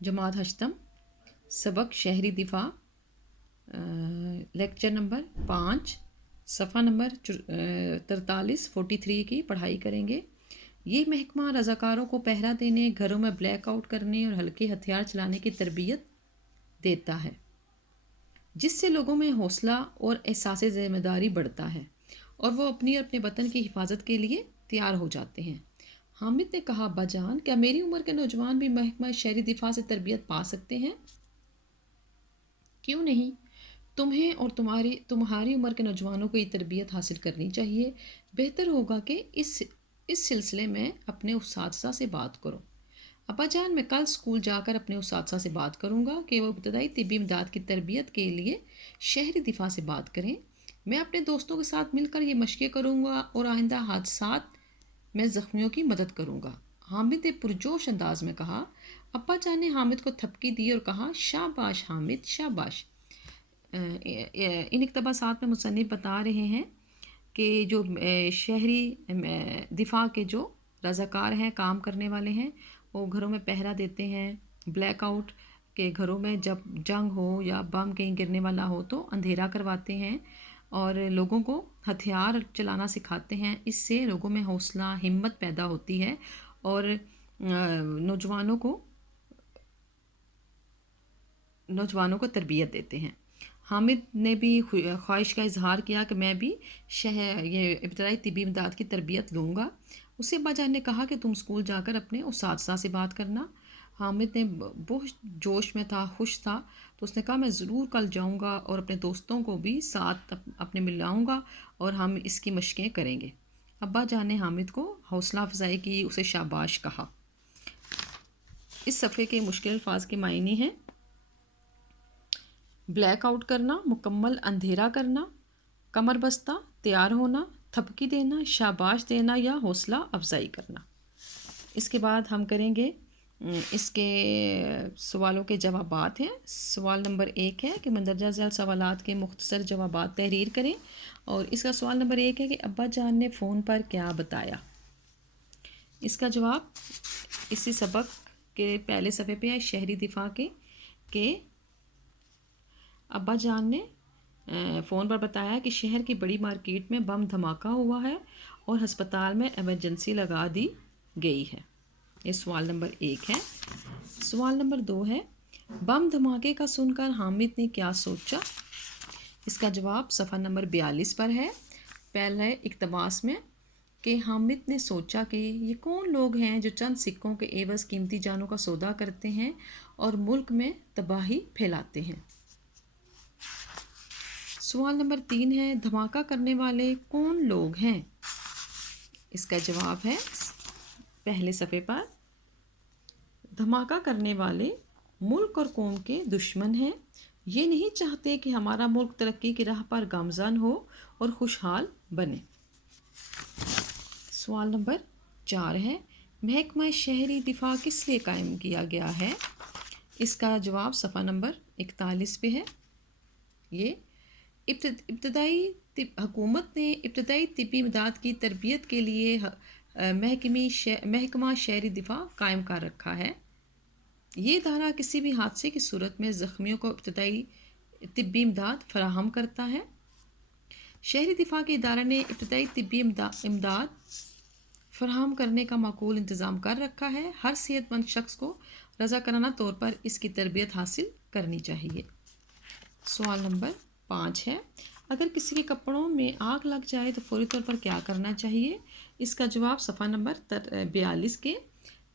जमात हश्तम सबक शहरी दिफा लेक्चर नंबर 5 सफ़ा नंबर 43 की पढ़ाई करेंगे। ये महकमा रज़ाकारों को पहरा देने, घरों में ब्लैक आउट करने और हल्के हथियार चलाने की तरबियत देता है, जिससे लोगों में हौसला और एहसास ज़िम्मेदारी बढ़ता है और वो अपनी और अपने वतन की हिफाजत के लिए तैयार हो जाते हैं। हामिद ने कहा, अब्बा जान, क्या मेरी उम्र के नौजवान भी महकमा शहरी दिफा से तरबियत पा सकते हैं? क्यों नहीं, तुम्हें और तुम्हारी उम्र के नौजवानों को ये तरबियत हासिल करनी चाहिए। बेहतर होगा कि इस सिलसिले में अपने उस्ताद से बात करो। अब्बा जान, मैं कल स्कूल जाकर अपने उस्ताद से बात करूँगा कि वो इब्तदाई तिब्बी इमदाद की तरबियत के लिए शहरी दिफा से बात करें। मैं अपने दोस्तों के साथ मिलकर ये मशक़ें करूँगा और आइंदा हादसात में ज़ख्मियों की मदद करूँगा। हामिद ने पुरजोश अंदाज में कहा। अब्बा जान ने हामिद को थपकी दी और कहा, शाबाश हामिद, शाबाश। इन इक़्तिबासात में मुसन्निफ़ बता रहे हैं कि जो शहरी दिफा के जो रज़ाकार हैं, काम करने वाले हैं, वो घरों में पहरा देते हैं। ब्लैक आउट के घरों में जब जंग हो या बम कहीं गिरने वाला हो तो अंधेरा करवाते हैं और लोगों को हथियार चलाना सिखाते हैं। इससे लोगों में हौसला, हिम्मत पैदा होती है और नौजवानों को तरबियत देते हैं। हामिद ने भी ख्वाहिश का इजहार किया कि मैं भी ये इब्तदाई तिब्बी इमदाद की तरबियत लूँगा। उसे अब्बा जान ने कहा कि तुम स्कूल जाकर अपने उस्ताद से बात करना। हामिद ने बहुत जोश में था, खुश था, तो उसने कहा, मैं ज़रूर कल जाऊँगा और अपने दोस्तों को भी साथ अपने मिलाऊँगा और हम इसकी मशक़ें करेंगे। अब्बा जान ने हामिद को हौसला अफजाई की, उसे शाबाश कहा। इस सफ़े के मुश्किल अल्फाज के मायने हैं: ब्लैक आउट करना, मुकम्मल अंधेरा करना, कमर बस्ता, तैयार होना, थपकी देना, शाबाश देना या हौसला अफजाई करना। इसके बाद हम करेंगे इसके सवालों के जवाबात हैं। सवाल नंबर 1 है कि मंदरजा झैल सवालात के मुख्तसर जवाबात तहरीर करें। और इसका सवाल नंबर 1 है कि अब्बा जान ने फ़ोन पर क्या बताया। इसका जवाब इसी सबक के पहले सफ़े पे है, शहरी दिफा के अब्बा जान ने फ़ोन पर बताया कि शहर की बड़ी मार्केट में बम धमाका हुआ है और हस्पताल में एमरजेंसी लगा दी गई है। ये सवाल नंबर 1 है। सवाल नंबर 2 है, बम धमाके का सुनकर हामिद ने क्या सोचा। इसका जवाब सफ़ा नंबर 42 पर है, पहले इक़्तिबास में, कि हामिद ने सोचा कि ये कौन लोग हैं जो चंद सिक्कों के एवज़ कीमती जानों का सौदा करते हैं और मुल्क में तबाही फैलाते हैं। सवाल नंबर 3 है, धमाका करने वाले कौन लोग हैं। इसका जवाब है पहले सफ़े पर, धमाका करने वाले मुल्क और कौम के दुश्मन हैं। ये नहीं चाहते कि हमारा मुल्क तरक्की की राह पर गामज़न हो और खुशहाल बने। सवाल नंबर 4 है, महकमा शहरी दिफा किस लिए कायम किया गया है। इसका जवाब सफ़ा नंबर 41 पे है। ये हुकूमत ने इब्तदाई तिब्बी इमदाद की तरबियत के लिए महकमा शहरी दिफा कायम कर रखा है। ये इदारा किसी भी हादसे की सूरत में ज़ख्मियों को इब्तदाई तिब्बी इमदाद फराहम करता है। शहरी दिफा के इदारे ने इब्तदाई तिब्बी इमदाद फराहम करने का माकूल इंतज़ाम कर रखा है। हर सेहतमंद शख्स को रज़ाकाराना तौर पर इसकी तरबियत हासिल करनी चाहिए। सवाल नंबर 5 है, अगर किसी के कपड़ों में आग लग जाए तो फौरी तौर पर क्या करना चाहिए। इसका जवाब सफ़ा नंबर 42 के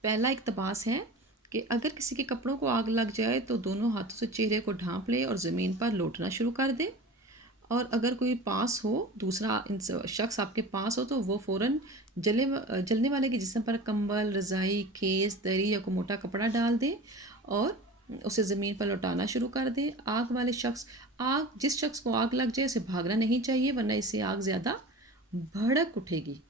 पहला इक़्तिबास है कि अगर किसी के कपड़ों को आग लग जाए तो दोनों हाथों से चेहरे को ढांप ले और ज़मीन पर लौटना शुरू कर दे। और अगर कोई पास हो, दूसरा शख्स आपके पास हो, तो वो फ़ौरन जलने वाले के जिस्म पर कंबल, रज़ाई, खेस, दरी या कोई मोटा कपड़ा डाल दे और उसे ज़मीन पर लौटाना शुरू कर दे। जिस शख्स को आग लग जाए उसे भागना नहीं चाहिए, वरना इससे आग ज़्यादा भड़क उठेगी।